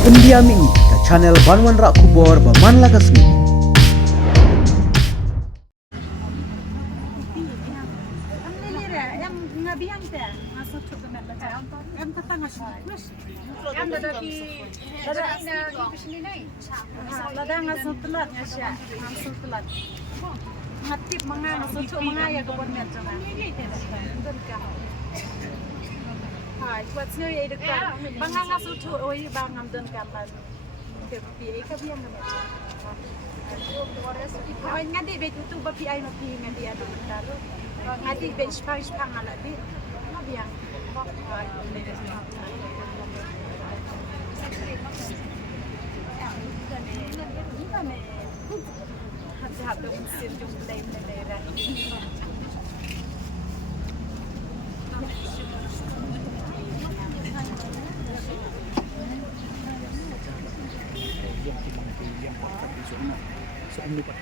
Pendiami ke channel Banwan Rak Kubor Baman Lagasmi. Ngatip mga nasucho mga ya ko bon medyo na. Hai, what's new ya dekat. Banga nasucho oi bang am don kapan. Ke pi ai ka biang na medyo. Hai ngadi be tu ba pi ai ma pi ngadi ado mentaro. Ngadi be spang spang ala bi. Ma biang. Hati-hati mesin jom blame lera. Yang kita pilih yang pakai di sana, saya lupa.